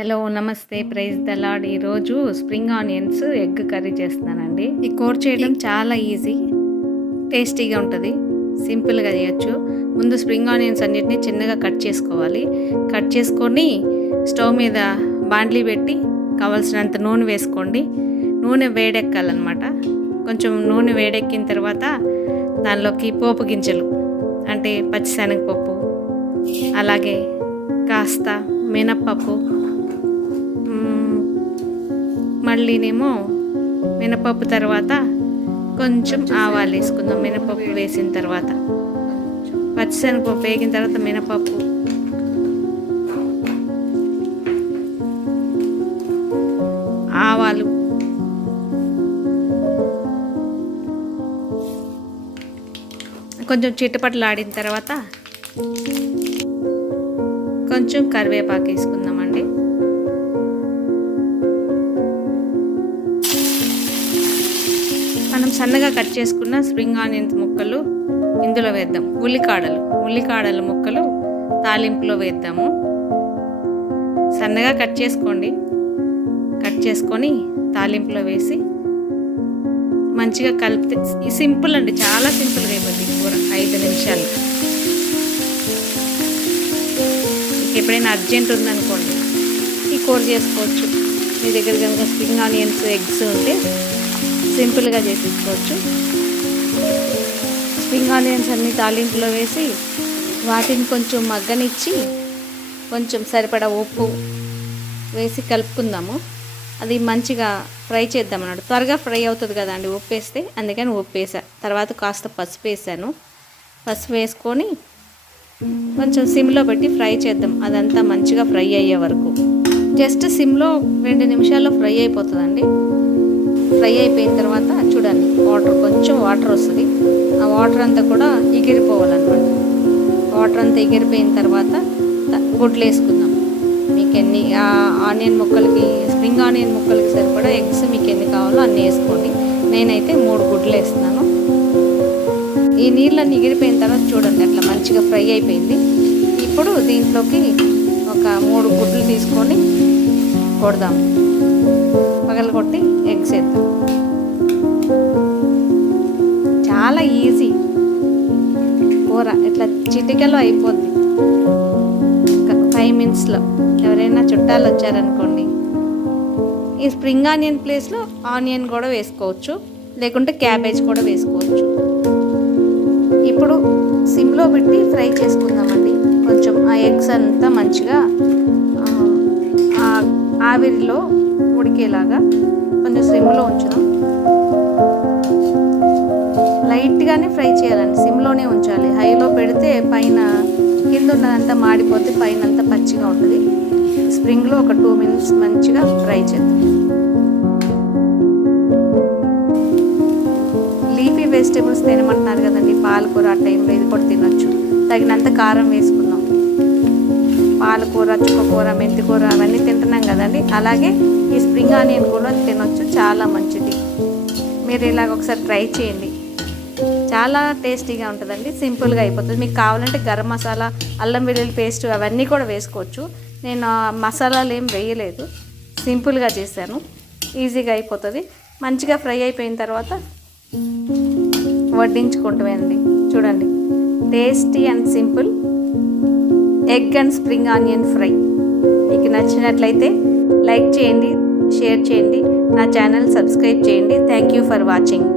Hello నమస్తే, praise the lord. ఈరోజు spring onions egg curry చేస్తున్నానండి. ఈ కూర చేయడం చాలా ఈజీ, టేస్టీగా ఉంటుంది, సింపుల్గా చేయొచ్చు. ముందు స్ప్రింగ్ ఆనియన్స్ అన్నిటిని చిన్నగా కట్ చేసుకోవాలి. కట్ చేసుకొని స్టవ్ మీద బాండ్లీ పెట్టి కావాల్సినంత నూనె వేసుకోండి. నూనె వేడెక్కాలన్నమాట. కొంచెం నూనె వేడెక్కిన తర్వాత దానిలోకి పోపు గింజలు అంటే పచ్చిశనగపప్పు, అలాగే కాస్త మినప్పప్పు, మళ్ళీనేమో మినపప్పు తర్వాత కొంచెం ఆవాలు వేసుకుందాం. మినపప్పు వేసిన తర్వాత పచ్చిశనగపప్పు వేగిన తర్వాత మినపప్పు, ఆవాలు, కొంచెం చిటపటలాడిన తర్వాత కొంచెం కరివేపాకు వేసుకుందామండి. మనం సన్నగా కట్ చేసుకున్న స్ప్రింగ్ ఆనియన్స్ ముక్కలు ఇందులో వేద్దాం. ఉల్లికాడలు ముక్కలు తాలింపులో వేద్దాము. సన్నగా కట్ చేసుకొని తాలింపులో వేసి మంచిగా కలిపితే సింపుల్ అండి, చాలా సింపుల్గా అయిపోతుంది కూర. 5 నిమిషాలు. ఎప్పుడైనా అర్జెంట్ ఉందనుకోండి ఈ కూర చేసుకోవచ్చు. మీ దగ్గర కనుక స్ప్రింగ్ ఆనియన్స్ ఎగ్స్ ఉంటే సింపుల్గా చేసేసుకోవచ్చు. స్ప్రింగ్ ఆనియన్స్ అన్ని తాలింపులో వేసి వాటిని కొంచెం మగ్గనిచ్చి కొంచెం సరిపడా ఉప్పు వేసి కలుపుకుందాము. అది మంచిగా ఫ్రై చేద్దాం అన్నట్టు. త్వరగా ఫ్రై అవుతుంది కదా అండి ఉప్పు వేస్తే, అందుకని ఉప్పు వేసా. తర్వాత కాస్త పసుపు వేసాను. పసుపు వేసుకొని కొంచెం సిమ్లో పెట్టి ఫ్రై చేద్దాం. అదంతా మంచిగా ఫ్రై అయ్యే వరకు. జస్ట్ సిమ్లో 2 నిమిషాల్లో ఫ్రై అయిపోతుందండి. ఫ్రై అయిపోయిన తర్వాత చూడండి, కొంచెం వాటర్ వస్తుంది. ఆ వాటర్ అంతా కూడా ఎగిరిపోవాలన్నమాట. వాటర్ అంతా ఎగిరిపోయిన తర్వాత గుడ్లు వేసుకుందాం. మీకు ఎన్ని ఆనియన్ ముక్కలకి, స్ప్రింగ్ ఆనియన్ ముక్కలకి సరిపడా ఎగ్స్ మీకు ఎన్ని కావాలో అన్నీ వేసుకోండి. నేనైతే 3 గుడ్లు వేస్తున్నాను. ఈ నీళ్ళన్నీ ఎగిరిపోయిన తర్వాత చూడండి అట్లా మంచిగా ఫ్రై అయిపోయింది. ఇప్పుడు దీంట్లోకి ఒక 3 గుడ్లు తీసుకొని కొడదాం. పగలగొట్టి ఎగ్స్ వేద్దాం. చాలా ఈజీ కూర, ఇట్లా చిటికలో అయిపోద్ది. 5 మినిట్స్లో. ఎవరైనా చుట్టాలు వచ్చారనుకోండి, ఈ స్ప్రింగ్ ఆనియన్ ప్లేస్లో ఆనియన్ కూడా వేసుకోవచ్చు, లేకుంటే క్యాబేజ్ కూడా వేసుకోవచ్చు. ఇప్పుడు సిమ్లో పెట్టి ఫ్రై చేసుకుందామండి. కొంచెం ఆ ఎగ్స్ అంతా మంచిగా ఆవిరిలో ఉడికేలాగా కొంచెం సిమ్లో ఉంచుదాం. లైట్గానే ఫ్రై చేయాలండి, సిమ్లోనే ఉంచాలి. హైలో పెడితే పైన కింద ఉన్నదంతా మాడిపోతే పైన అంతా పచ్చిగా ఉంటుంది. స్ప్రింగ్లో ఒక 2 మినిట్స్ మంచిగా ఫ్రై చేద్దాం. లీఫీ వెజిటేబుల్స్ తినమంటున్నారు కదండి, పాలకూర ఆ టైంలో ఇది కూడా తినొచ్చు. తగినంత కారం వేసుకుందాం. పాలకూర, చుక్కకూర, మెంతికూర అవన్నీ తింటున్నాం కదండి, అలాగే ఈ స్ప్రింగ్ ఆనియన్ కూడా తినొచ్చు. చాలా మంచిది. మీరు ఇలాగ ఒకసారి ట్రై చేయండి. చాలా టేస్టీగా ఉంటుందండి, సింపుల్గా అయిపోతుంది. మీకు కావాలంటే గరం మసాలా, అల్లం వెల్లుల్లి పేస్ట్ అవన్నీ కూడా వేసుకోవచ్చు. నేను మసాలాలు ఏం వేయలేదు, సింపుల్గా చేశాను. ఈజీగా అయిపోతుంది. మంచిగా ఫ్రై అయిపోయిన తర్వాత వడ్డించుకుంటామండి. చూడండి, tasty and simple egg and spring onion fry. మీకు నచ్చినట్లయితే లైక్ చేయండి, షేర్ చేయండి, నా ఛానల్ సబ్స్క్రైబ్ చేయండి. Thank you for watching.